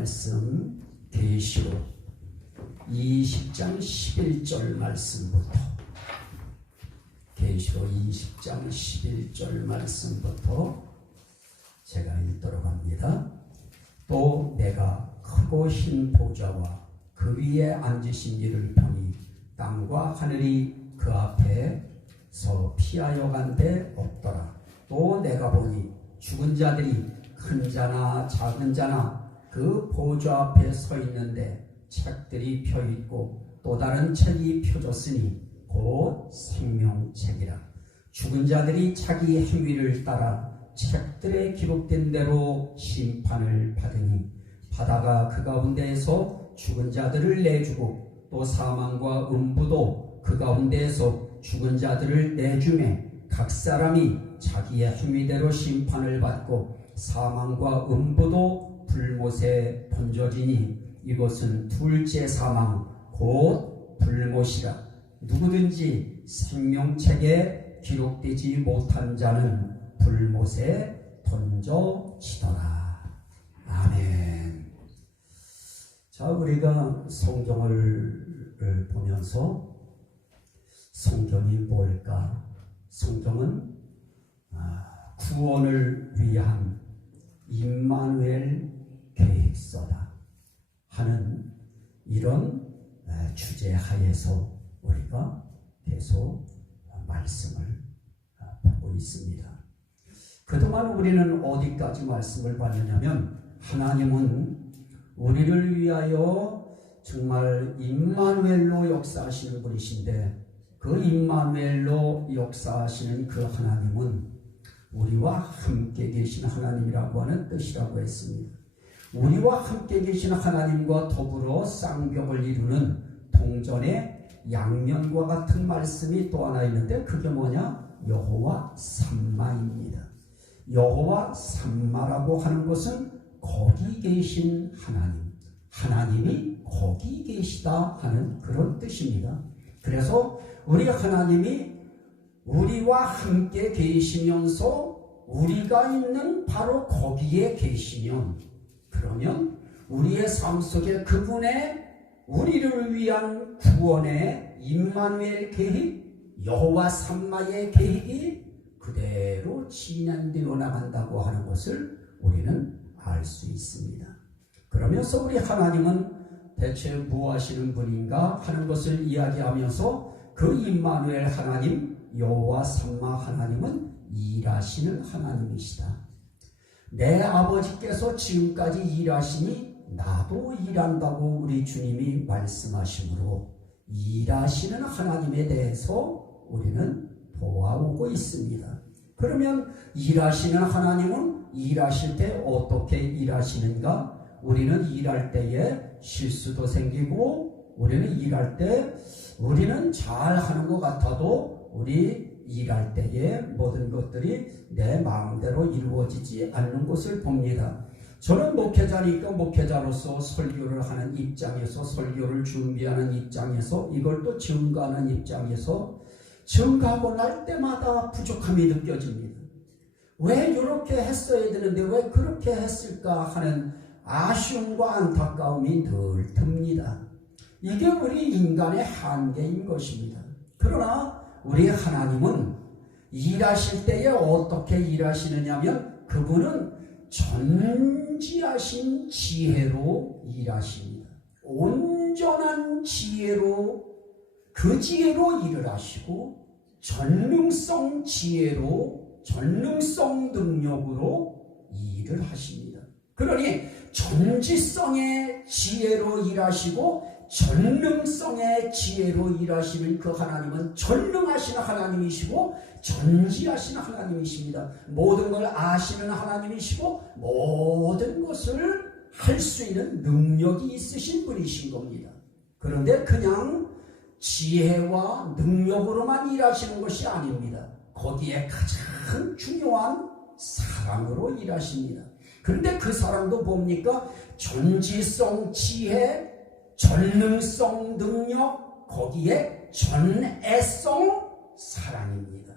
말씀 계시록 20장 11절 말씀부터 계시록 20장 11절 말씀부터 제가 읽도록 합니다. 또 내가 크고 흰 보좌와 그 위에 앉으신 이를 보니 땅과 하늘이 그 앞에서 피하여 간데 없더라. 또 내가 보니 죽은 자들이 큰 자나 작은 자나 그 보좌 앞에 서 있는데 책들이 펴 있고 또 다른 책이 펴졌으니 곧 생명책이라. 죽은 자들이 자기 행위를 따라 책들에 기록된 대로 심판을 받으니 바다가 그 가운데에서 죽은 자들을 내주고 또 사망과 음부도 그 가운데에서 죽은 자들을 내주매 각 사람이 자기의 행위대로 심판을 받고 사망과 음부도 불못에 던져지니 이것은 둘째 사망 곧 불못이라. 누구든지 생명책에 기록되지 못한 자는 불못에 던져지더라. 아멘. 자, 우리가 성경을 보면서 성경이 뭘까? 성경은 구원을 위한 임마누엘 계획서다 하는 이런 주제 하에서 우리가 계속 말씀을 받고 있습니다. 그동안 우리는 어디까지 말씀을 받느냐면 하나님은 우리를 위하여 정말 임마누엘로 역사하시는 분이신데 그 임마누엘로 역사하시는 그 하나님은 우리와 함께 계신 하나님이라고 하는 뜻이라고 했습니다. 우리와 함께 계신 하나님과 더불어 쌍벽을 이루는 동전의 양면과 같은 말씀이 또 하나 있는데 그게 뭐냐? 여호와 삼마입니다. 여호와 삼마라고 하는 것은 거기 계신 하나님, 하나님이 거기 계시다 하는 그런 뜻입니다. 그래서 우리 하나님이 우리와 함께 계시면서 우리가 있는 바로 거기에 계시면, 그러면 우리의 삶 속에 그분의 우리를 위한 구원의 임마누엘 계획, 여호와 삼마의 계획이 그대로 진행되어 나간다고 하는 것을 우리는 알 수 있습니다. 그러면서 우리 하나님은 대체 무엇하시는 분인가 하는 것을 이야기하면서 그 임마누엘 하나님, 여호와 삼마 하나님은 일하시는 하나님이시다. 내 아버지께서 지금까지 일하시니 나도 일한다고 우리 주님이 말씀하시므로 일하시는 하나님에 대해서 우리는 보아오고 있습니다. 그러면 일하시는 하나님은 일하실 때 어떻게 일하시는가? 우리는 일할 때에 실수도 생기고 우리는 일할 때 우리는 잘하는 것 같아도 우리 일할 때에 모든 것들이 내 마음대로 이루어지지 않는 것을 봅니다. 저는 목회자니까 목회자로서 설교를 하는 입장에서, 설교를 준비하는 입장에서, 이걸 또 증거하는 입장에서 증거하고 날 때마다 부족함이 느껴집니다. 왜 이렇게 했어야 되는데 왜 그렇게 했을까 하는 아쉬움과 안타까움이 늘 듭니다. 이게 우리 인간의 한계인 것입니다. 그러나 우리 하나님은 일하실 때에 어떻게 일하시느냐면 그분은 전지하신 지혜로 일하십니다. 온전한 지혜로, 그 지혜로 일을 하시고 전능성 지혜로, 전능성 능력으로 일을 하십니다. 그러니 전지성의 지혜로 일하시고 전능성의 지혜로 일하시는 그 하나님은 전능하신 하나님이시고 전지하신 하나님이십니다. 모든 걸 아시는 하나님이시고 모든 것을 할 수 있는 능력이 있으신 분이신 겁니다. 그런데 그냥 지혜와 능력으로만 일하시는 것이 아닙니다. 거기에 가장 중요한 사랑으로 일하십니다. 그런데 그 사랑도 뭡니까? 전지성 지혜, 전능성 능력, 거기에 전애성 사랑입니다.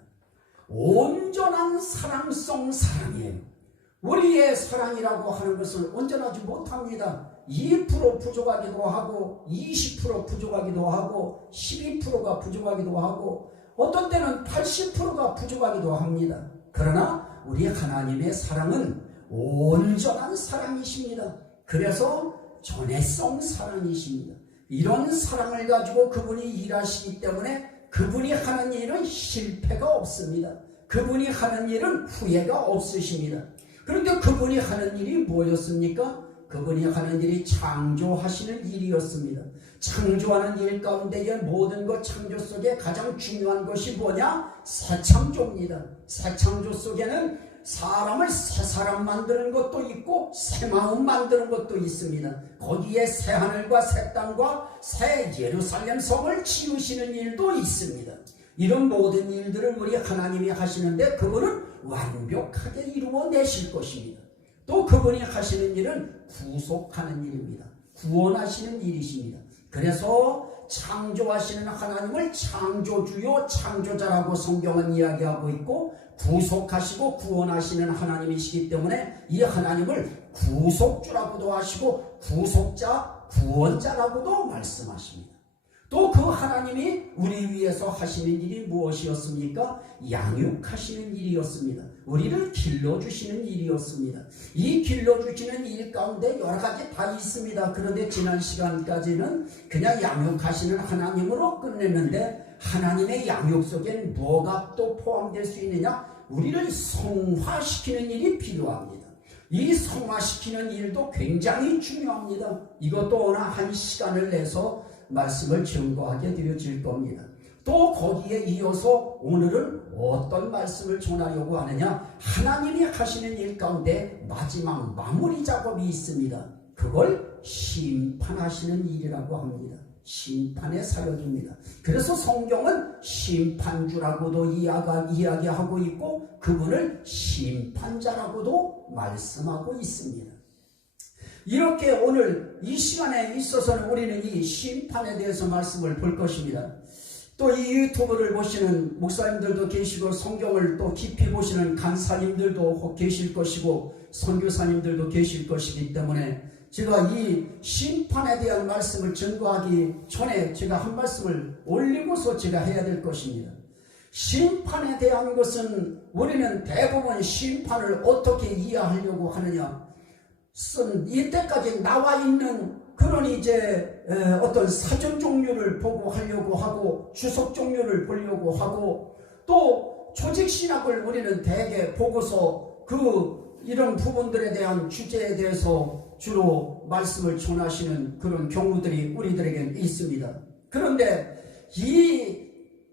온전한 사랑성 사랑이에요. 우리의 사랑이라고 하는 것을 온전하지 못합니다. 2% 부족하기도 하고 20% 부족하기도 하고 12%가 부족하기도 하고 어떤 때는 80%가 부족하기도 합니다. 그러나 우리 하나님의 사랑은 온전한 사랑이십니다. 그래서 전애성 사랑이십니다. 이런 사랑을 가지고 그분이 일하시기 때문에 그분이 하는 일은 실패가 없습니다. 그분이 하는 일은 후회가 없으십니다. 그런데 그분이 하는 일이 뭐였습니까? 그분이 하는 일이 창조하시는 일이었습니다. 창조하는 일 가운데의 모든 것 창조 속에 가장 중요한 것이 뭐냐? 새 창조입니다. 새 창조 속에는 사람을 새 사람 만드는 것도 있고 새 마음 만드는 것도 있습니다. 거기에 새 하늘과 새 땅과 새 예루살렘 성을 지으시는 일도 있습니다. 이런 모든 일들을 우리 하나님이 하시는데 그분은 완벽하게 이루어내실 것입니다. 또 그분이 하시는 일은 구속하는 일입니다. 구원하시는 일이십니다. 그래서 창조하시는 하나님을 창조주요 창조자라고 성경은 이야기하고 있고 구속하시고 구원하시는 하나님이시기 때문에 이 하나님을 구속주라고도 하시고 구속자, 구원자라고도 말씀하십니다. 또 그 하나님이 우리 위해서 하시는 일이 무엇이었습니까? 양육하시는 일이었습니다. 우리를 길러주시는 일이었습니다. 이 길러주시는 일 가운데 여러 가지 다 있습니다. 그런데 지난 시간까지는 그냥 양육하시는 하나님으로 끝냈는데 하나님의 양육 속엔 뭐가 또 포함될 수 있느냐? 우리를 성화시키는 일이 필요합니다. 이 성화시키는 일도 굉장히 중요합니다. 이것도 오늘 한 시간을 내서 말씀을 증거하게 되어질 겁니다. 또 거기에 이어서 오늘은 어떤 말씀을 전하려고 하느냐? 하나님이 하시는 일 가운데 마지막 마무리 작업이 있습니다. 그걸 심판하시는 일이라고 합니다. 심판의 사역입니다. 그래서 성경은 심판주라고도 이야기하고 있고 그분을 심판자라고도 말씀하고 있습니다. 이렇게 오늘 이 시간에 있어서는 우리는 이 심판에 대해서 말씀을 볼 것입니다. 또 이 유튜브를 보시는 목사님들도 계시고 성경을 또 깊이 보시는 간사님들도 계실 것이고 선교사님들도 계실 것이기 때문에 제가 이 심판에 대한 말씀을 증거하기 전에 제가 한 말씀을 올리고서 제가 해야 될 것입니다. 심판에 대한 것은 우리는 대부분 심판을 어떻게 이해하려고 하느냐? 이때까지 나와 있는 그런 이제 어떤 사전 종류를 보고 하려고 하고 주석 종류를 보려고 하고 또 조직신학을 우리는 대개 보고서 이런 부분들에 대한 주제에 대해서 주로 말씀을 전하시는 그런 경우들이 우리들에게 있습니다. 그런데 이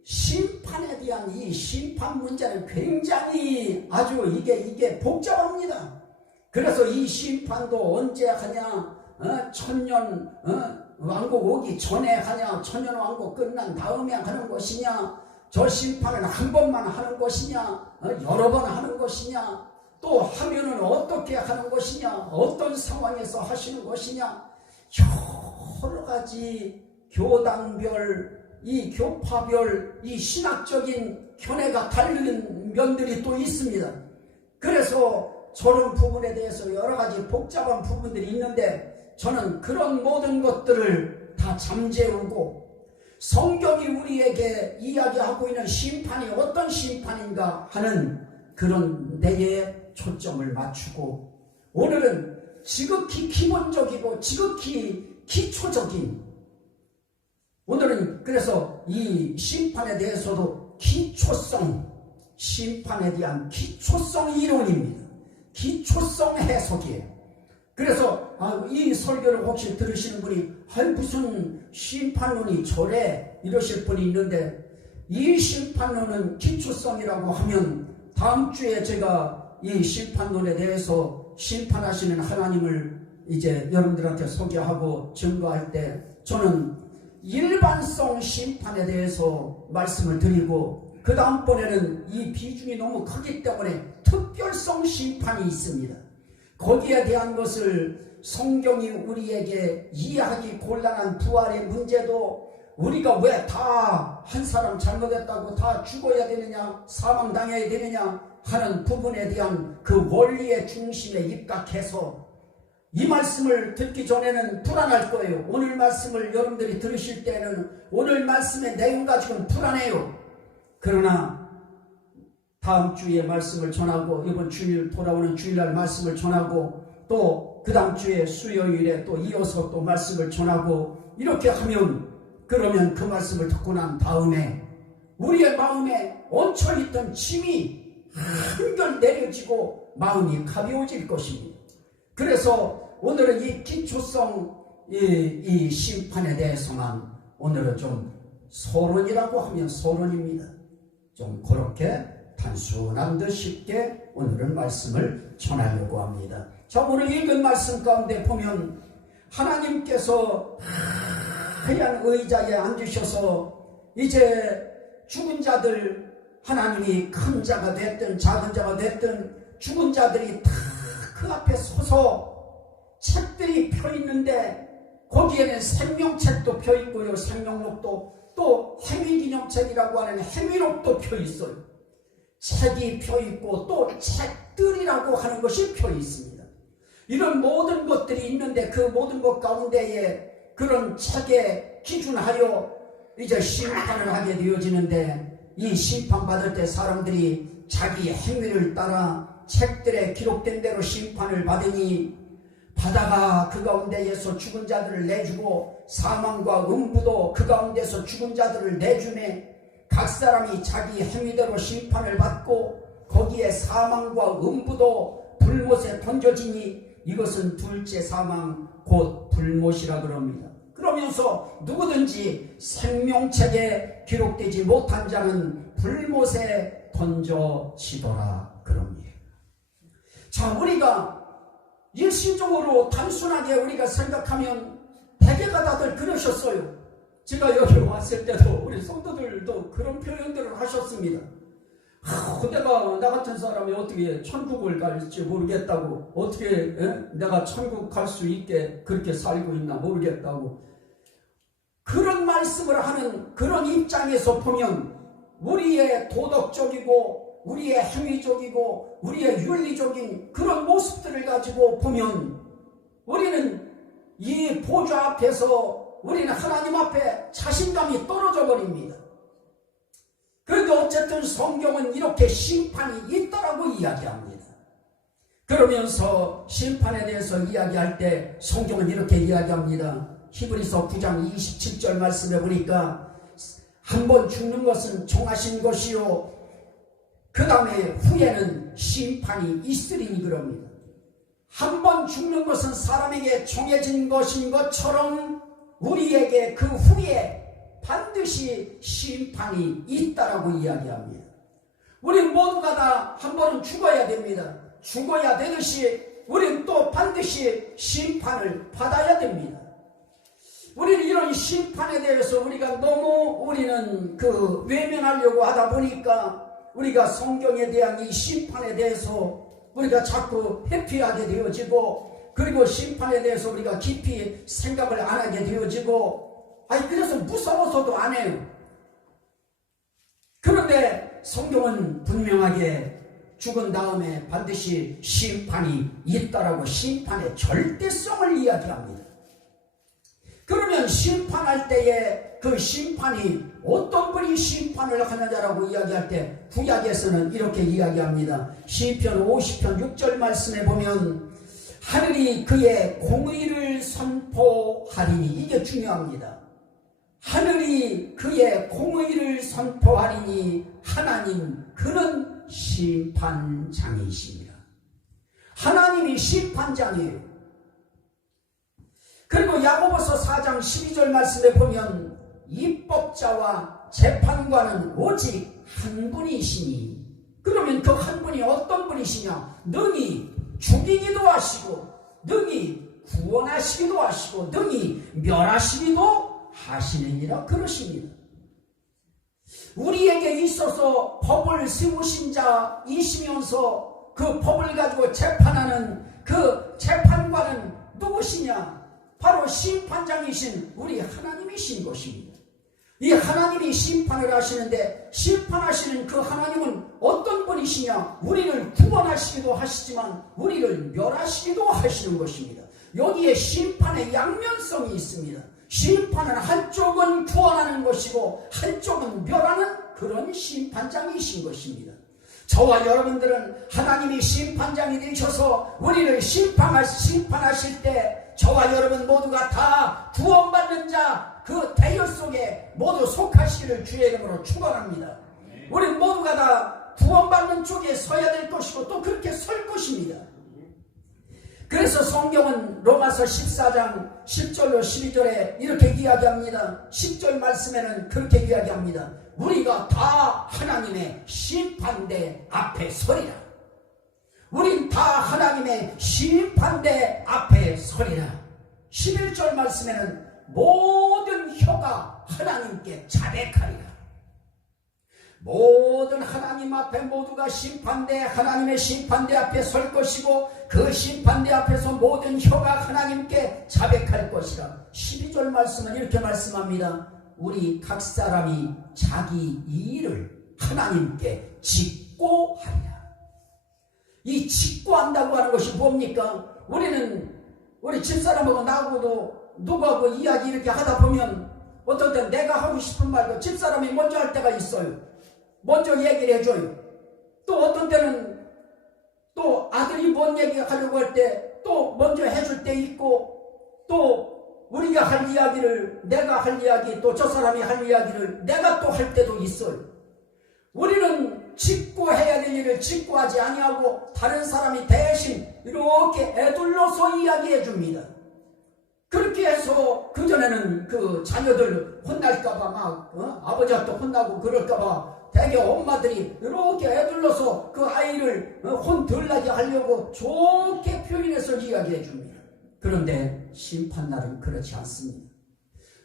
심판에 대한 이 심판 문제는 굉장히 아주 이게 복잡합니다. 그래서 이 심판도 언제 하냐? 천년 왕국 오기 전에 하냐? 천년 왕국 끝난 다음에 하는 것이냐? 저 심판은 한 번만 하는 것이냐? 여러 번 하는 것이냐? 또 하면은 어떻게 하는 것이냐? 어떤 상황에서 하시는 것이냐? 여러 가지 교당별, 이 교파별, 이 신학적인 견해가 다른 면들이 또 있습니다. 그래서 저런 부분에 대해서 여러 가지 복잡한 부분들이 있는데 저는 그런 모든 것들을 다 잠재우고 성경이 우리에게 이야기하고 있는 심판이 어떤 심판인가 하는 그런 데에 초점을 맞추고 오늘은 지극히 기본적이고 지극히 기초적인 오늘은 그래서 이 심판에 대해서도 기초성 심판에 대한 기초성 이론입니다. 기초성 해석이에요. 그래서 이 설교를 혹시 들으시는 분이 무슨 심판론이 저래 이러실 분이 있는데 이 심판론은 기초성이라고 하면 다음 주에 제가 이 심판론에 대해서 심판하시는 하나님을 이제 여러분들한테 소개하고 증거할 때 저는 일반성 심판에 대해서 말씀을 드리고 그 다음번에는 이 비중이 너무 크기 때문에 특별성 심판이 있습니다. 거기에 대한 것을 성경이 우리에게 이해하기 곤란한 부활의 문제도 우리가 왜 다 한 사람 잘못했다고 다 죽어야 되느냐 사망당해야 되느냐 하는 부분에 대한 그 원리의 중심에 입각해서 이 말씀을 듣기 전에는 불안할 거예요. 오늘 말씀을 여러분들이 들으실 때는 오늘 말씀의 내용 가지고는 불안해요. 그러나 다음 주에 말씀을 전하고 이번 주일 돌아오는 주일날 말씀을 전하고 또 그 다음 주에 수요일에 또 이어서 또 말씀을 전하고 이렇게 하면 그러면 그 말씀을 듣고 난 다음에 우리의 마음에 얹혀있던 짐이 한결 내려지고 마음이 가벼워질 것입니다. 그래서 오늘은 이 기초성 이 심판에 대해서만 오늘은 좀 서론이라고 하면 서론입니다. 좀 그렇게 단순한 듯 쉽게 오늘은 말씀을 전하려고 합니다. 자, 오늘 읽은 말씀 가운데 보면 하나님께서 하얀 의자에 앉으셔서 이제 죽은 자들, 하나님이 큰 자가 됐든 작은 자가 됐든 죽은 자들이 다 그 앞에 서서 책들이 펴 있는데 거기에는 생명책도 펴 있고요, 생명록도, 또 행위기념책이라고 하는 행위록도 펴 있어요. 책이 펴 있고 또 책들이라고 하는 것이 펴 있습니다. 이런 모든 것들이 있는데 그 모든 것 가운데에 그런 책에 기준하여 이제 심판을 하게 되어지는데, 이 심판받을 때 사람들이 자기 행위를 따라 책들에 기록된 대로 심판을 받으니 바다가 그 가운데에서 죽은 자들을 내주고 사망과 음부도 그 가운데서 죽은 자들을 내주네. 각 사람이 자기 행위대로 심판을 받고 거기에 사망과 음부도 불못에 던져지니 이것은 둘째 사망 곧 불못이라 그럽니다. 그러면서 누구든지 생명책에 기록되지 못한 자는 불못에 던져지더라 그럽니다. 자, 우리가 일시적으로 단순하게 우리가 생각하면 대개가 다들 그러셨어요. 제가 여기 왔을 때도 우리 성도들도 그런 표현들을 하셨습니다. 내가 나 같은 사람이 어떻게 천국을 갈지 모르겠다고, 어떻게 내가 천국 갈 수 있게 그렇게 살고 있나 모르겠다고, 그런 말씀을 하는 그런 입장에서 보면 우리의 도덕적이고 우리의 행위적이고 우리의 윤리적인 그런 모습들을 가지고 보면 우리는 이 보좌 앞에서 우리는 하나님 앞에 자신감이 떨어져 버립니다. 그런데 어쨌든 성경은 이렇게 심판이 있다라고 이야기합니다. 그러면서 심판에 대해서 이야기할 때 성경은 이렇게 이야기합니다. 히브리서 9장 27절 말씀해 보니까 한 번 죽는 것은 정하신 것이요 그 다음에 후에는 심판이 있으리니 그럽니다. 한 번 죽는 것은 사람에게 정해진 것인 것처럼 우리에게 그 후에 반드시 심판이 있다라고 이야기합니다. 우리 모두가 다 한 번은 죽어야 됩니다. 죽어야 되듯이 우리는 또 반드시 심판을 받아야 됩니다. 우리는 이런 심판에 대해서 우리가 너무 우리는 외면하려고 하다 보니까 우리가 성경에 대한 이 심판에 대해서 우리가 자꾸 회피하게 되어지고, 그리고 심판에 대해서 우리가 깊이 생각을 안 하게 되어지고, 그래서 무서워서도 안 해요. 그런데 성경은 분명하게 죽은 다음에 반드시 심판이 있다라고 심판의 절대성을 이야기합니다. 그러면 심판할 때에 그 심판이 어떤 분이 심판을 하느냐라고 이야기할 때 구약에서는 이렇게 이야기합니다. 시편 50편 6절 말씀에 보면 하늘이 그의 공의를 선포하리니, 이게 중요합니다. 하늘이 그의 공의를 선포하리니 하나님 그는 심판장이십니다. 하나님이 심판장이에요. 그리고 야고보서 4장 12절 말씀에 보면 입법자와 재판관은 오직 한 분이시니, 그러면 그 한 분이 어떤 분이시냐? 능히 죽이기도 하시고 능히 구원하시기도 하시고 능히 멸하시기도 하시느니라 그러십니다. 우리에게 있어서 법을 세우신 자이시면서 그 법을 가지고 재판하는 그 재판관은 누구시냐? 바로 심판장이신 우리 하나님이신 것입니다. 이 하나님이 심판을 하시는데 심판하시는 그 하나님은 어떤 분이시냐? 우리를 구원하시기도 하시지만 우리를 멸하시기도 하시는 것입니다. 여기에 심판의 양면성이 있습니다. 심판은 한쪽은 구원하는 것이고 한쪽은 멸하는 그런 심판장이신 것입니다. 저와 여러분들은 하나님이 심판장이 되셔서 우리를 심판하실 때 저와 여러분 모두가 다 구원받는 자 그 대열 속에 모두 속하시기를 주의 이름으로 축원합니다. 우리 모두가 다 구원받는 쪽에 서야 될 것이고 또 그렇게 설 것입니다. 그래서 성경은 로마서 14장 10절로 12절에 이렇게 이야기합니다. 10절 말씀에는 그렇게 이야기합니다. 우리가 다 하나님의 심판대 앞에 서리라. 우린 다 하나님의 심판대 앞에 서리라. 11절 말씀에는 모든 혀가 하나님께 자백하리라. 모든 하나님 앞에 모두가 하나님의 심판대 앞에 설 것이고 그 심판대 앞에서 모든 혀가 하나님께 자백할 것이라. 12절 말씀은 이렇게 말씀합니다. 우리 각 사람이 자기 일을 하나님께 직고하리라. 이 직고한다고 하는 것이 뭡니까? 우리 집사람하고 나하고도 누구하고 이야기 이렇게 하다 보면 어떨 땐 내가 하고 싶은 말도 집사람이 먼저 할 때가 있어요. 먼저 얘기를 해줘요. 또 어떤 때는 또 아들이 뭔 얘기 하려고 할 때 또 먼저 해줄 때 있고 또 우리가 할 이야기를 내가 할 이야기 또 저 사람이 할 이야기를 내가 또 할 때도 있어요. 우리는 직고해야 될 일을 직고하지 아니하고 다른 사람이 대신 이렇게 애둘러서 이야기해 줍니다. 그렇게 해서 그전에는 그 자녀들 혼날까봐 막 아버지가 또 혼나고 그럴까봐 대개 엄마들이 이렇게 애둘러서 그 아이를 혼 덜 나게 하려고 좋게 표현해서 이야기해 줍니다. 그런데 심판날은 그렇지 않습니다.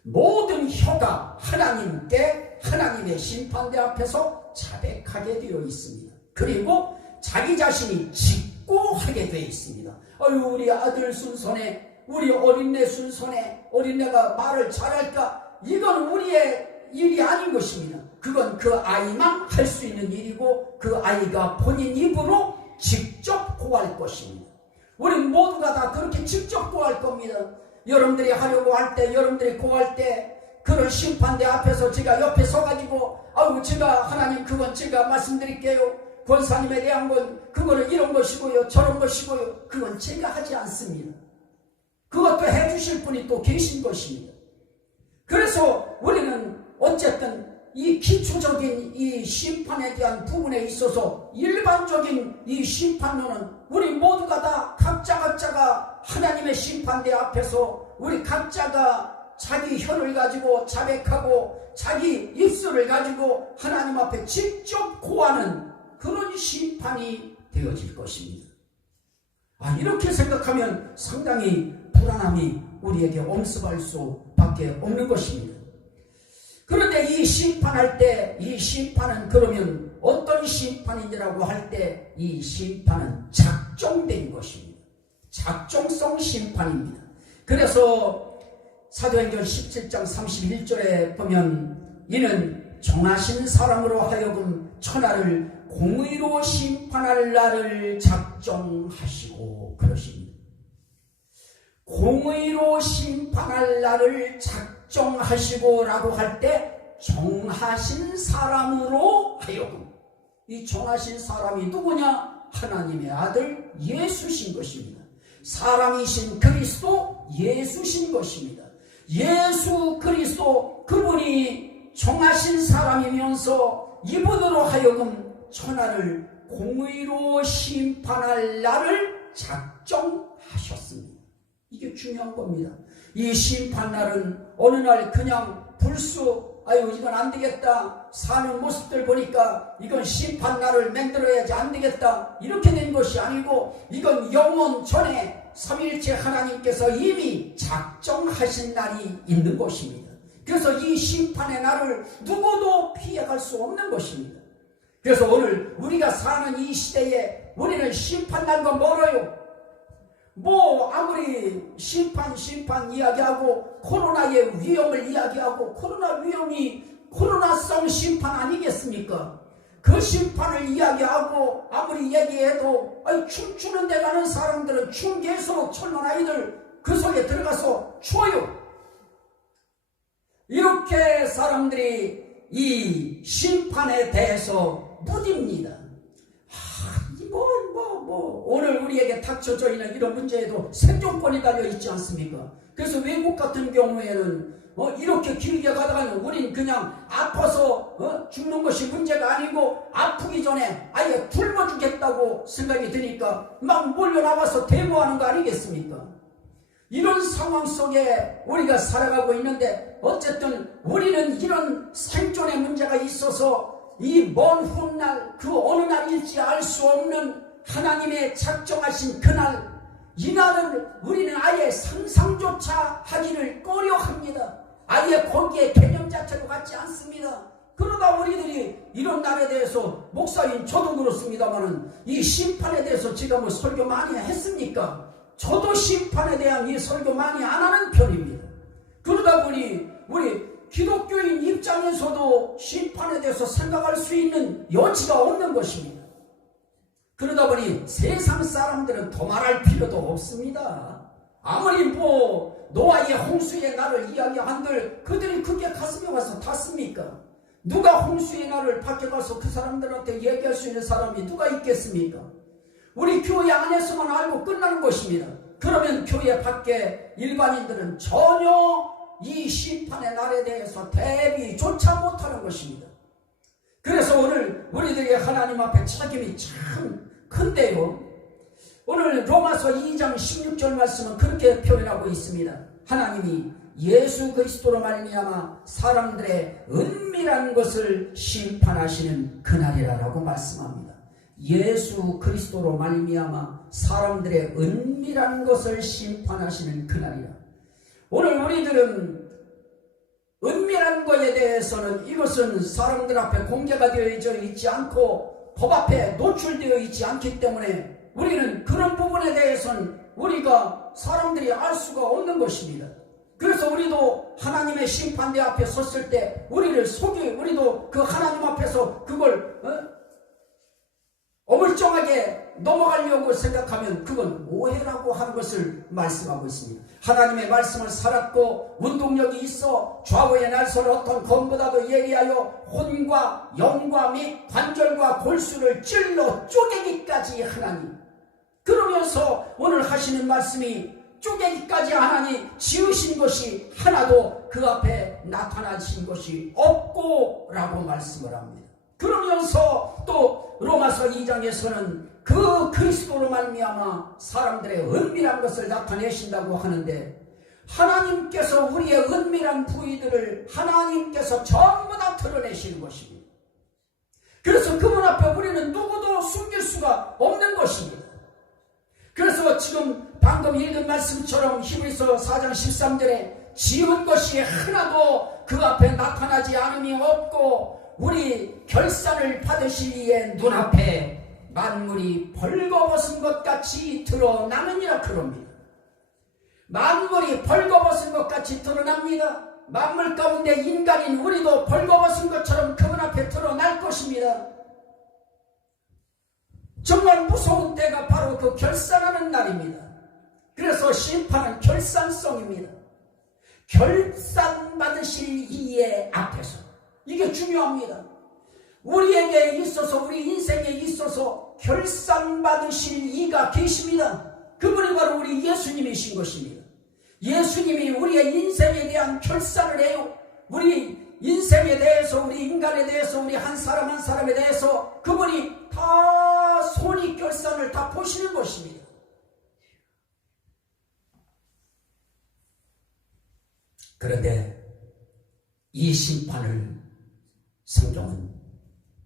모든 혀가 하나님의 심판대 앞에서 자백하게 되어 있습니다. 그리고 자기 자신이 직고하게 되어 있습니다. 우리 아들 순손에 우리 어린애 순손에 어린애가 말을 잘할까? 이건 우리의 일이 아닌 것입니다. 그건 그 아이만 할 수 있는 일이고 그 아이가 본인 입으로 직접 고할 것입니다. 우리 모두가 다 그렇게 직접 고할 겁니다. 여러분들이 하려고 할 때 여러분들이 고할 때 그런 심판대 앞에서 제가 옆에 서가지고 제가 하나님 그건 제가 말씀드릴게요. 권사님에 대한 건 그거는 이런 것이고요 저런 것이고요. 그건 제가 하지 않습니다. 그것도 해주실 분이 또 계신 것입니다. 그래서 우리는 어쨌든 이 기초적인 이 심판에 대한 부분에 있어서 일반적인 이 심판론은 우리 모두가 다 각자가 하나님의 심판대 앞에서 우리 각자가 자기 혀를 가지고 자백하고 자기 입술을 가지고 하나님 앞에 직접 고하는 그런 심판이 되어질 것입니다. 이렇게 생각하면 상당히 불안함이 우리에게 엄습할 수밖에 없는 것입니다. 그런데 이 심판할 때 이 심판은 그러면 어떤 심판이라고 할 때 이 심판은 작정된 것입니다. 작정성 심판입니다. 그래서 사도행전 17장 31절에 보면 이는 정하신 사람으로 하여금 천하를 공의로 심판할 날을 작정하시고 그러십니다. 공의로 심판할 날을 작정하시고 라고 할 때 정하신 사람으로 하여금 이 정하신 사람이 누구냐? 하나님의 아들 예수신 것입니다. 사람이신 그리스도 예수신 것입니다. 예수 그리스도 그분이 정하신 사람이면서 이분으로 하여금 천하를 공의로 심판할 날을 작정하셨습니다. 이게 중요한 겁니다. 이 심판날은 어느 날 그냥 불수 이건 안 되겠다 사는 모습들 보니까 이건 심판날을 만들어야지 안 되겠다 이렇게 된 것이 아니고 이건 영원 전에 삼위일체 하나님께서 이미 작정하신 날이 있는 것입니다. 그래서 이 심판의 날을 누구도 피해갈 수 없는 것입니다. 그래서 오늘 우리가 사는 이 시대에 우리는 심판날과 멀어요. 뭐 아무리 심판 이야기하고 코로나의 위험을 이야기하고 코로나 위험이 코로나성 심판 아니겠습니까? 그 심판을 이야기하고 아무리 얘기해도 춤추는 데 가는 사람들은 춤 계속 젊은 아이들 그 속에 들어가서 추어요. 이렇게 사람들이 이 심판에 대해서 무딥니다. 오늘 우리에게 닥쳐져 있는 이런 문제에도 생존권이 달려있지 않습니까? 그래서 외국 같은 경우에는 이렇게 길게 가다가는 우린 그냥 아파서 죽는 것이 문제가 아니고 아프기 전에 아예 굶어 죽겠다고 생각이 드니까 막 몰려나와서 데모하는 거 아니겠습니까? 이런 상황 속에 우리가 살아가고 있는데 어쨌든 우리는 이런 생존의 문제가 있어서 이 먼 훗날 그 어느 날일지 알 수 없는 하나님의 작정하신 그날, 이날은 우리는 아예 상상조차 하기를 꺼려합니다. 아예 거기에 개념 자체도 같지 않습니다. 그러다 우리들이 이런 날에 대해서 목사인 저도 그렇습니다만은 이 심판에 대해서 제가 뭐 설교 많이 했습니까? 저도 심판에 대한 이 설교 많이 안 하는 편입니다. 그러다 보니 우리 기독교인 입장에서도 심판에 대해서 생각할 수 있는 여지가 없는 것입니다. 그러다 보니 세상 사람들은 더 말할 필요도 없습니다. 아무리 노아의 홍수의 날을 이야기한들 그들이 그게 가슴에 와서 닿습니까? 누가 홍수의 날을 밖에 가서 그 사람들한테 얘기할 수 있는 사람이 누가 있겠습니까? 우리 교회 안에서만 알고 끝나는 것입니다. 그러면 교회 밖에 일반인들은 전혀 이 심판의 날에 대해서 대비조차 못하는 것입니다. 그래서 오늘 우리들이 하나님 앞에 책임이 참 큰데요. 오늘 로마서 2장 16절 말씀은 그렇게 표현하고 있습니다. 하나님이 예수 그리스도로 말미암아 사람들의 은밀한 것을 심판하시는 그날이라고 말씀합니다. 예수 그리스도로 말미암아 사람들의 은밀한 것을 심판하시는 그날이라. 오늘 우리들은 은밀한 것에 대해서는 이것은 사람들 앞에 공개가 되어져 있지 않고 법 앞에 노출되어 있지 않기 때문에 우리는 그런 부분에 대해서는 우리가 사람들이 알 수가 없는 것입니다. 그래서 우리도 하나님의 심판대 앞에 섰을 때 우리도 그 하나님 앞에서 그걸 어물쩡하게 넘어가려고 생각하면 그건 오해라고 하는 것을 말씀하고 있습니다. 하나님의 말씀을 살았고 운동력이 있어 좌우의 날선 어떤 검보다도 예리하여 혼과 영과 및 관절과 골수를 찔러 쪼개기까지 하나님. 그러면서 오늘 하시는 말씀이 쪼개기까지 하나니 지으신 것이 하나도 그 앞에 나타나신 것이 없고 라고 말씀을 합니다. 그러면서 또 로마서 2장에서는 그 그리스도로 말미암아 사람들의 은밀한 것을 나타내신다고 하는데 하나님께서 우리의 은밀한 부위들을 하나님께서 전부 다 드러내시는 것입니다. 그래서 그분 앞에 우리는 누구도 숨길 수가 없는 것입니다. 그래서 지금 방금 읽은 말씀처럼 히브리서 4장 13절에 지은 것이 하나도 그 앞에 나타나지 않음이 없고 우리 결산을 받으시기에 눈앞에 만물이 벌거벗은 것 같이 드러나느니라 그럽니다. 만물이 벌거벗은 것 같이 드러납니다. 만물 가운데 인간인 우리도 벌거벗은 것처럼 그분 앞에 드러날 것입니다. 정말 무서운 때가 바로 그 결산하는 날입니다. 그래서 심판은 결산성입니다. 결산받으실 이의 앞에서 이게 중요합니다. 우리에게 있어서 우리 인생에 있어서 결산받으실 이가 계십니다. 그분이 바로 우리 예수님이신 것입니다. 예수님이 우리의 인생에 대한 결산을 해요. 우리 인생에 대해서 우리 인간에 대해서 우리 한 사람 한 사람에 대해서 그분이 다 손익 결산을 다 보시는 것입니다. 그런데 이 심판을 성경은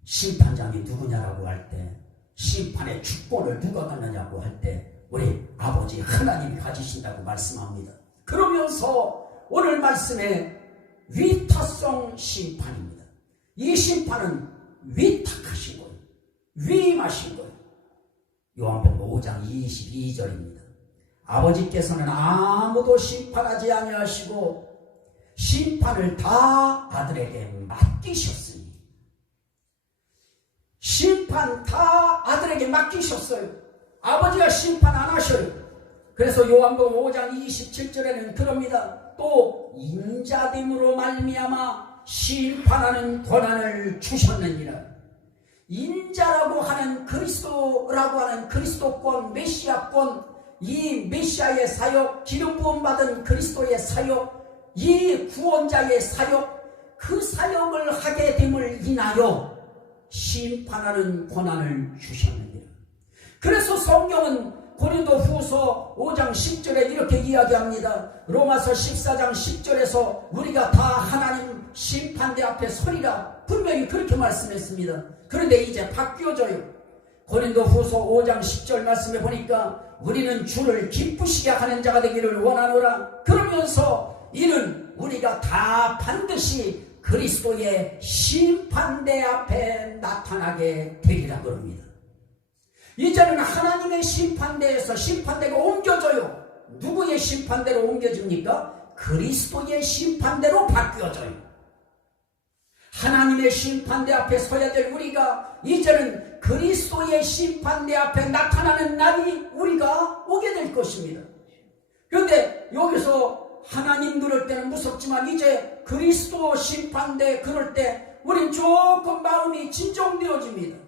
심판장이 누구냐라고 할 때 심판의 주권을 누가 갖느냐고 할 때 우리 아버지 하나님이 가지신다고 말씀합니다. 그러면서 오늘 말씀에 위탁성 심판입니다. 이 심판은 위탁하신 거예요. 위임하신 거예요. 요한복음 5장 22절입니다. 아버지께서는 아무도 심판하지 아니하시고 심판을 다 아들에게 맡기셨으니, 심판 다 아들에게 맡기셨어요. 아버지가 심판 안 하셔요. 그래서 요한복음 5장 27절에는 그럽니다. 또 인자됨으로 말미암아 심판하는 권한을 주셨느니라. 인자라고 하는 그리스도라고 하는 그리스도권, 메시아권, 이 메시아의 사역, 기름 부음 받은 그리스도의 사역, 이 구원자의 사역, 그 사역을 하게 됨을 인하여 심판하는 권한을 주셨느니라. 그래서 성경은 고린도 후서 5장 10절에 이렇게 이야기합니다. 로마서 14장 10절에서 우리가 다 하나님 심판대 앞에 서리라, 분명히 그렇게 말씀했습니다. 그런데 이제 바뀌어져요. 고린도 후서 5장 10절 말씀에 보니까 우리는 주를 기쁘시게 하는 자가 되기를 원하노라. 그러면서 이는 우리가 다 반드시 그리스도의 심판대 앞에 나타나게 되리라 그럽니다. 이제는 하나님의 심판대에서 심판대가 옮겨져요. 누구의 심판대로 옮겨집니까? 그리스도의 심판대로 바뀌어져요. 하나님의 심판대 앞에 서야 될 우리가 이제는 그리스도의 심판대 앞에 나타나는 날이 우리가 오게 될 것입니다. 그런데 여기서 하나님 그럴 때는 무섭지만 이제 그리스도 심판대 그럴 때 우린 조금 마음이 진정되어집니다.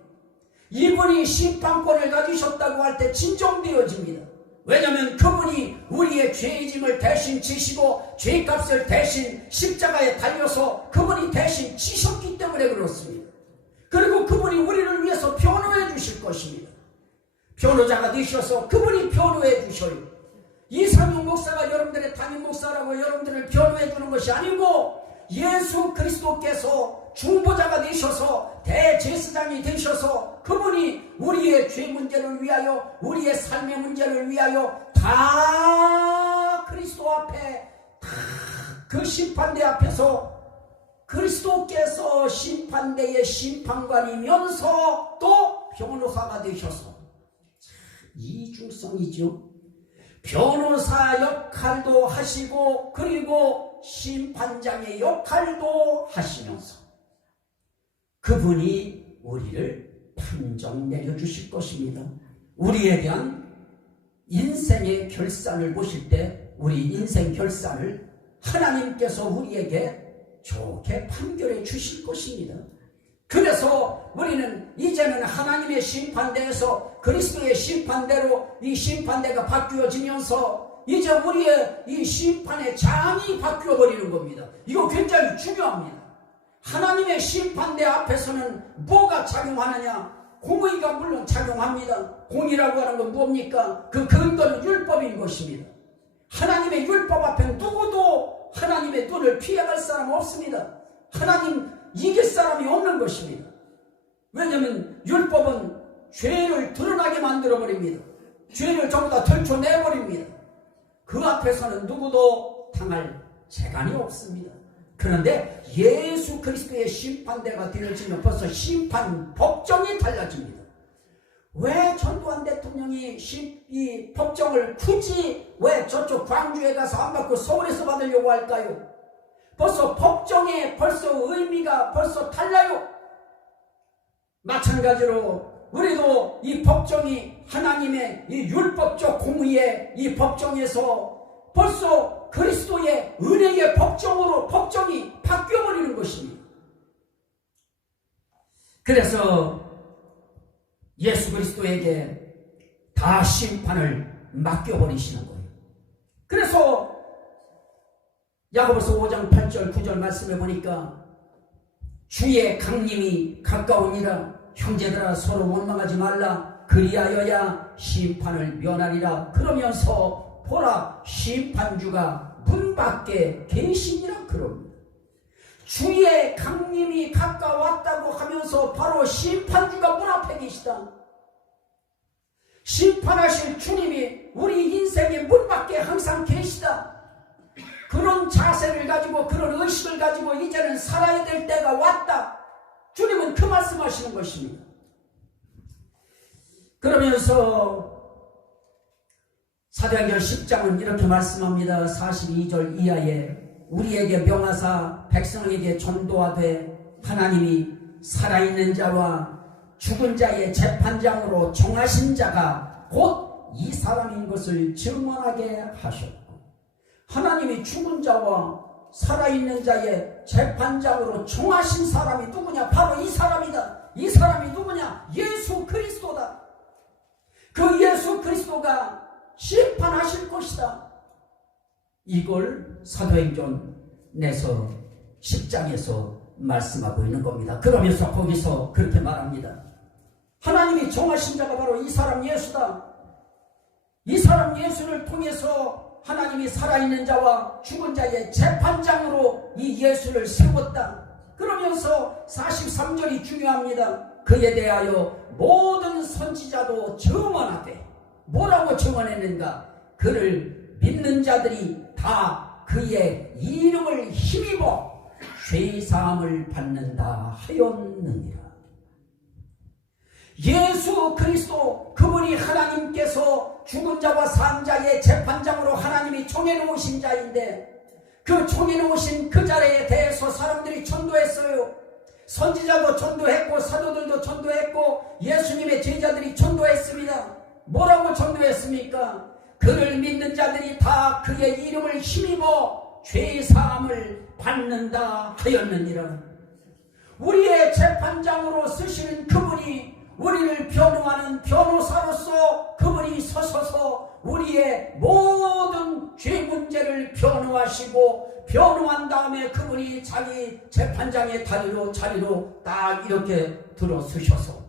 이분이 심판권을 가지셨다고 할 때 진정되어집니다. 왜냐하면 그분이 우리의 죄짐을 대신 지시고 죄값을 대신 십자가에 달려서 그분이 대신 지셨기 때문에 그렇습니다. 그리고 그분이 우리를 위해서 변호해 주실 것입니다. 변호자가 되셔서 그분이 변호해 주셔요. 이상용 목사가 여러분들의 담임 목사라고 여러분들을 변호해 주는 것이 아니고 예수 그리스도께서 중보자가 되셔서 대제사장이 되셔서 그분이 우리의 죄 문제를 위하여 우리의 삶의 문제를 위하여 다 그리스도 앞에 다 그 심판대 앞에서 그리스도께서 심판대의 심판관이면서 또 변호사가 되셔서 이중성이죠. 변호사 역할도 하시고 그리고 심판장의 역할도 하시면서 그분이 우리를 판정 내려주실 것입니다. 우리에 대한 인생의 결산을 보실 때 우리 인생 결산을 하나님께서 우리에게 좋게 판결해 주실 것입니다. 그래서 우리는 이제는 하나님의 심판대에서 그리스도의 심판대로 이 심판대가 바뀌어지면서 이제 우리의 이 심판의 장이 바뀌어버리는 겁니다. 이거 굉장히 중요합니다. 하나님의 심판대 앞에서는 뭐가 작용하느냐? 공의가 물론 작용합니다. 공의라고 하는 건 뭡니까? 그 근거는 율법인 것입니다. 하나님의 율법 앞에 누구도 하나님의 눈을 피해갈 사람 없습니다. 하나님 이길 사람이 없는 것입니다. 왜냐하면 율법은 죄를 드러나게 만들어버립니다. 죄를 전부 다 덜쳐내버립니다. 그 앞에서는 누구도 당할 재간이 없습니다. 그런데 예수 그리스도의 심판대가 되어지면 벌써 심판 법정이 달라집니다. 왜 전두환 대통령이 이 법정을 굳이 왜 저쪽 광주에 가서 안 받고 서울에서 받으려고 할까요? 벌써 법정에 벌써 의미가 벌써 달라요. 마찬가지로 우리도 이 법정이 하나님의 이 율법적 공의의 이 법정에서 벌써 그리스도의 은혜의 법정으로 법정이 바뀌어버리는 것입니다. 그래서 예수 그리스도에게 다 심판을 맡겨버리시는 거예요. 그래서 야고보서 5장 8절 9절 말씀해 보니까 주의 강림이 가까우니라. 형제들아 서로 원망하지 말라. 그리하여야 심판을 면하리라. 그러면서 보라 심판주가 문 밖에 계시니라 그럽니다. 주의 강림이 가까웠다고 하면서 바로 심판주가 문 앞에 계시다. 심판하실 주님이 우리 인생의 문 밖에 항상 계시다. 그런 자세를 가지고 그런 의식을 가지고 이제는 살아야 될 때가 왔다. 주님은 그 말씀하시는 것입니다. 그러면서 사도행전 10장은 이렇게 말씀합니다. 42절 이하에 우리에게 명하사 백성에게 전도하되 하나님이 살아있는 자와 죽은 자의 재판장으로 정하신 자가 곧 이 사람인 것을 증언하게 하셨고, 하나님이 죽은 자와 살아있는 자의 재판장으로 정하신 사람이 누구냐? 바로 이 사람이다. 이 사람이 누구냐? 예수 그리스도다. 그 예수 그리스도가 심판하실 것이다. 이걸 사도행전에서 10장에서 말씀하고 있는 겁니다. 그러면서 거기서 그렇게 말합니다. 하나님이 정하신 자가 바로 이 사람 예수다. 이 사람 예수를 통해서 하나님이 살아있는 자와 죽은 자의 재판장으로 이 예수를 세웠다. 그러면서 43절이 중요합니다. 그에 대하여 모든 선지자도 증언하되, 뭐라고 증언했는가? 그를 믿는 자들이 다 그의 이름을 힘입어 죄사함을 받는다 하였느니라. 예수 그리스도, 그분이 하나님께서 죽은 자와 산 자의 재판장으로 하나님이 정해놓으신 자인데, 그 정해놓으신 그 자리에 대해서 사람들이 전도했어요. 선지자도 전도했고 사도들도 전도했고 예수님의 제자들이 전도했습니다. 뭐라고 전도했습니까? 그를 믿는 자들이 다 그의 이름을 힘입어 죄사함을 받는다 하였느니라. 우리의 재판장으로 쓰시는 그분이, 우리를 변호하는 변호사로서 그분이 서셔서 우리의 모든 죄 문제를 변호하시고, 변호한 다음에 그분이 자기 재판장의 자리로 딱 이렇게 들어서셔서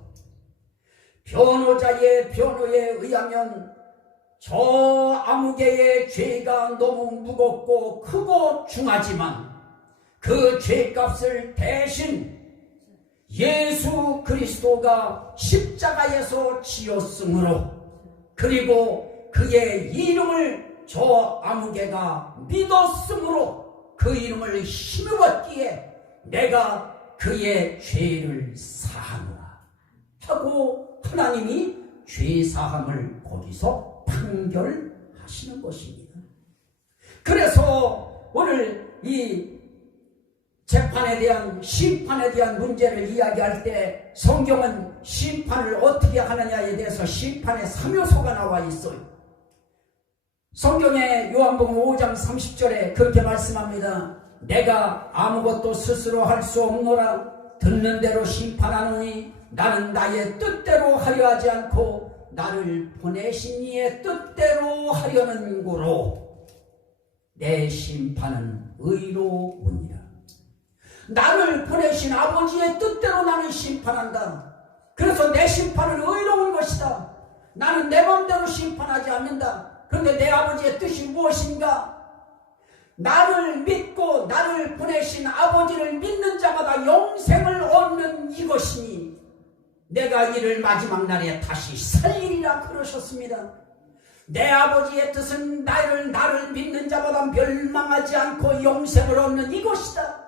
변호자의 변호에 의하면 저 아무개의 죄가 너무 무겁고 크고 중하지만 그 죄값을 대신 예수 그리스도가 십자가에서 지었으므로, 그리고 그의 이름을 저 아무개가 믿었으므로 그 이름을 힘입었기에 내가 그의 죄를 사하노라 하고 하나님이 죄사함을 거기서 판결하시는 것입니다. 그래서 오늘 이 재판에 대한, 심판에 대한 문제를 이야기할 때 성경은 심판을 어떻게 하느냐에 대해서 심판의 3요소가 나와 있어요. 성경의 요한복음 5장 30절에 그렇게 말씀합니다. 내가 아무것도 스스로 할 수 없노라. 듣는 대로 심판하노니 나는 나의 뜻대로 하려 하지 않고 나를 보내신 이의 뜻대로 하려는 고로 내 심판은 의로우니라. 나를 보내신 아버지의 뜻대로 나는 심판한다. 그래서 내 심판은 의로운 것이다. 나는 내 마음대로 심판하지 않는다. 그런데 내 아버지의 뜻이 무엇인가? 나를 믿고 나를 보내신 아버지를 믿는 자마다 영생을 얻는 이것이니 내가 이를 마지막 날에 다시 살리리라 그러셨습니다. 내 아버지의 뜻은 나를 믿는 자마다 멸망하지 않고 영생을 얻는 이것이다.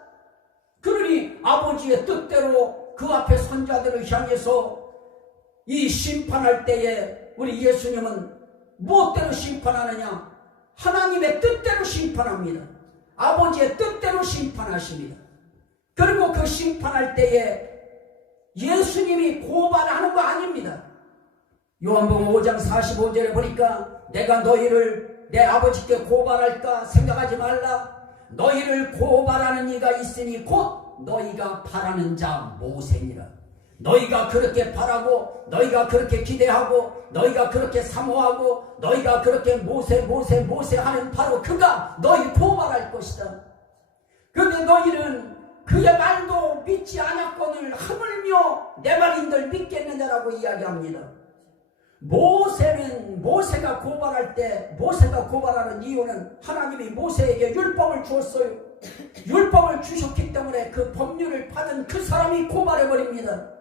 그러니 아버지의 뜻대로 그 앞에 선자들을 향해서 이 심판할 때에 우리 예수님은 무엇대로 심판하느냐? 하나님의 뜻대로 심판합니다. 아버지의 뜻대로 심판하십니다. 그리고 그 심판할 때에 예수님이 고발하는 거 아닙니다. 요한복음 5장 45절에 보니까 내가 너희를 내 아버지께 고발할까 생각하지 말라. 너희를 고발하는 이가 있으니 곧 너희가 바라는 자 모세니라. 너희가 그렇게 바라고, 너희가 그렇게 기대하고, 너희가 그렇게 사모하고, 너희가 그렇게 모세 하는 바로 그가 너희 고발할 것이다. 그런데 너희는 그의 말도 믿지 않았거늘 하물며 내 말인들 믿겠느냐라고 이야기합니다. 모세가 고발할 때, 모세가 고발하는 이유는 하나님이 모세에게 율법을 주었어요. 율법을 주셨기 때문에 그 법률을 받은 그 사람이 고발해버립니다.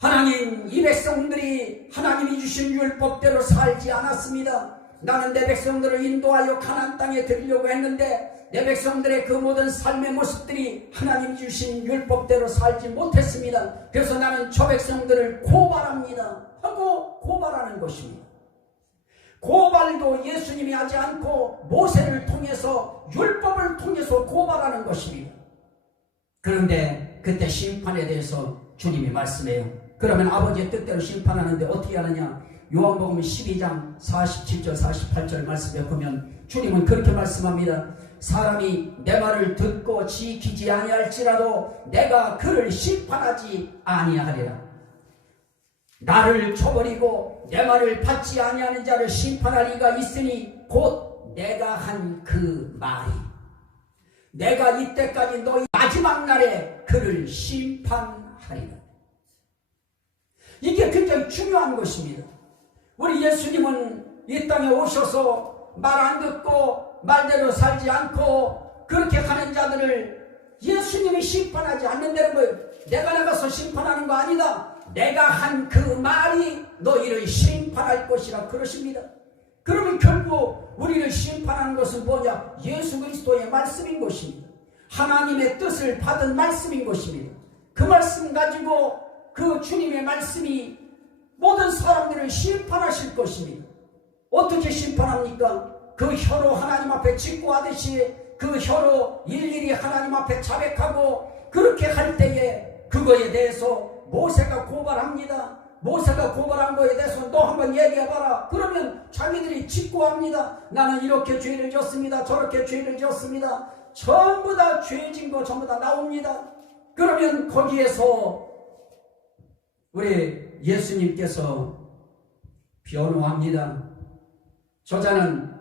하나님, 이 백성들이 하나님이 주신 율법대로 살지 않았습니다. 나는 내 백성들을 인도하여 가나안 땅에 들이려고 했는데 내 백성들의 그 모든 삶의 모습들이 하나님이 주신 율법대로 살지 못했습니다. 그래서 나는 저 백성들을 고발합니다 하고 고발하는 것입니다. 고발도 예수님이 하지 않고 모세를 통해서 율법을 통해서 고발하는 것입니다. 그런데 그때 심판에 대해서 주님이 말씀해요. 그러면 아버지의 뜻대로 심판하는데 어떻게 하느냐? 요한복음 12장 47절 48절 말씀에 보면 주님은 그렇게 말씀합니다. 사람이 내 말을 듣고 지키지 아니할지라도 내가 그를 심판하지 아니하리라. 나를 쳐버리고 내 말을 받지 아니하는 자를 심판할 이가 있으니 곧 내가 한 그 말이, 내가 이때까지 너희 마지막 날에 그를 심판하리라. 이게 굉장히 중요한 것입니다. 우리 예수님은 이 땅에 오셔서 말 안 듣고 말대로 살지 않고 그렇게 하는 자들을 예수님이 심판하지 않는다는 거예요. 내가 나가서 심판하는 거 아니다. 내가 한 그 말이 너희를 심판할 것이라 그러십니다. 그러면 결국 우리를 심판하는 것은 뭐냐? 예수 그리스도의 말씀인 것입니다. 하나님의 뜻을 받은 말씀인 것입니다. 그 말씀 가지고 그 주님의 말씀이 모든 사람들을 심판하실 것입니다. 어떻게 심판합니까? 그 혀로 하나님 앞에 직고하듯이 그 혀로 일일이 하나님 앞에 자백하고 그렇게 할 때에 그거에 대해서 모세가 고발합니다. 모세가 고발한 거에 대해서 너 한번 얘기해봐라. 그러면 자기들이 직고합니다. 나는 이렇게 죄를 졌습니다. 저렇게 죄를 졌습니다. 전부 다 죄진 거 전부 다 나옵니다. 그러면 거기에서 우리 예수님께서 변호합니다. 저자는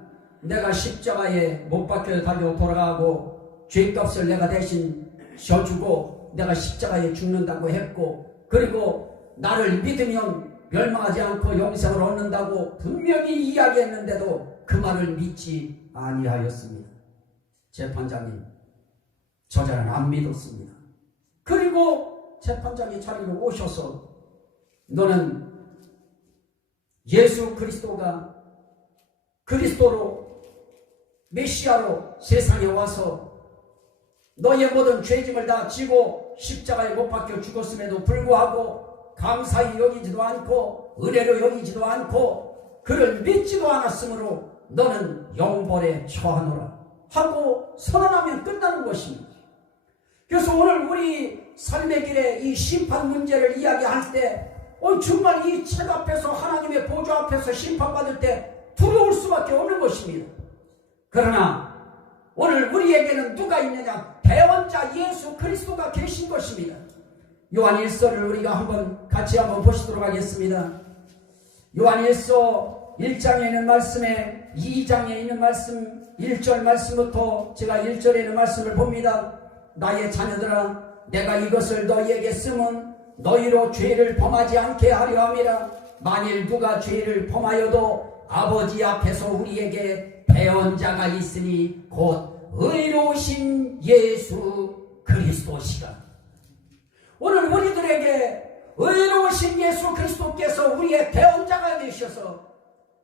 내가 십자가에 못 박혀 달려 돌아가고 죄값을 내가 대신 져주고 내가 십자가에 죽는다고 했고, 그리고 나를 믿으면 멸망하지 않고 영생을 얻는다고 분명히 이야기했는데도 그 말을 믿지 아니하였습니다. 재판장님, 저자는 안 믿었습니다. 그리고 재판장이 자리로 오셔서 너는 예수 그리스도가 그리스도로 메시아로 세상에 와서 너의 모든 죄짐을 다 지고 십자가에 못 박혀 죽었음에도 불구하고 감사히 여기지도 않고 은혜로 여기지도 않고 그를 믿지도 않았으므로 너는 영벌에 처하노라 하고 선언하면 끝나는 것입니다. 그래서 오늘 우리 삶의 길에 이 심판 문제를 이야기할 때 정말 이 책 앞에서 하나님의 보좌 앞에서 심판받을 때 두려울 수밖에 없는 것입니다. 그러나 오늘 우리에게는 누가 있느냐? 대언자 예수 그리스도가 계신 것입니다. 요한 1서를 우리가 같이 한번 보시도록 하겠습니다. 요한 1서 1장에 있는 말씀에 2장에 있는 말씀 1절 말씀부터 제가 1절에 있는 말씀을 봅니다. 나의 자녀들아, 내가 이것을 너희에게 쓰면 너희로 죄를 범하지 않게 하려 함이라. 만일 누가 죄를 범하여도 아버지 앞에서 우리에게 대언자가 있으니 곧 의로우신 예수 그리스도시라. 오늘 우리들에게 의로우신 예수 그리스도께서 우리의 대언자가 되셔서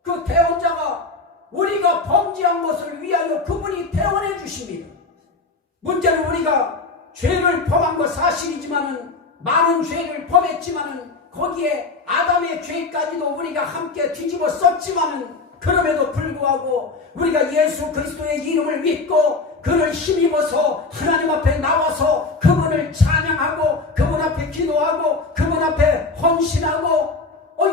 그 대언자가 우리가 범죄한 것을 위하여 그분이 대언해 주십니다. 문제는 우리가 죄를 범한 것 사실이지만은 많은 죄를 범했지만은 거기에 아담의 죄까지도 우리가 함께 뒤집어 썼지만은 그럼에도 불구하고 우리가 예수 그리스도의 이름을 믿고 그를 힘입어서 하나님 앞에 나와서 그분을 찬양하고 그분 앞에 기도하고 그분 앞에 헌신하고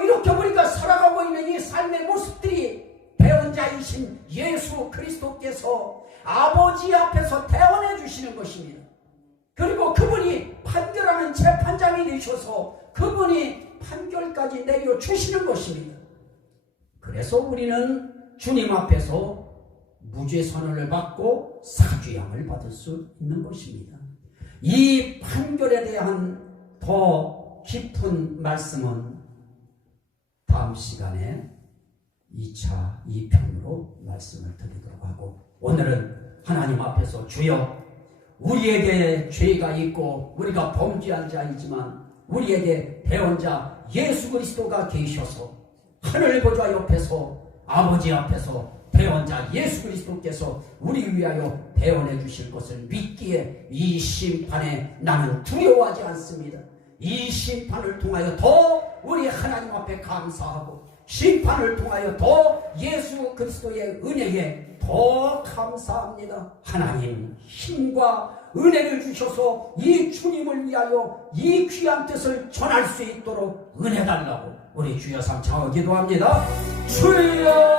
이렇게 우리가 살아가고 있는 이 삶의 모습들이 대언자이신 예수 그리스도께서 아버지 앞에서 대언해 주시는 것입니다. 그리고 그분이 판결하는 재판장이 되셔서 그분이 판결까지 내려주시는 것입니다. 그래서 우리는 주님 앞에서 무죄 선언을 받고 사죄함을 받을 수 있는 것입니다. 이 판결에 대한 더 깊은 말씀은 다음 시간에 2차 2편으로 말씀을 드리도록 하고, 오늘은 하나님 앞에서 주여, 우리에게 죄가 있고 우리가 범죄한 자이지만 우리에게 대언자 예수 그리스도가 계셔서 하늘 보좌 옆에서 아버지 앞에서 대언자 예수 그리스도께서 우리 위하여 대언해 주실 것을 믿기에 이 심판에 나는 두려워하지 않습니다. 이 심판을 통하여 더 우리 하나님 앞에 감사하고 심판을 통하여 더 예수 그리스도의 은혜에 더 감사합니다. 하나님 힘과 은혜를 주셔서 이 주님을 위하여 이 귀한 뜻을 전할 수 있도록 은혜 달라고 우리 주여 삼창 기도합니다. 주여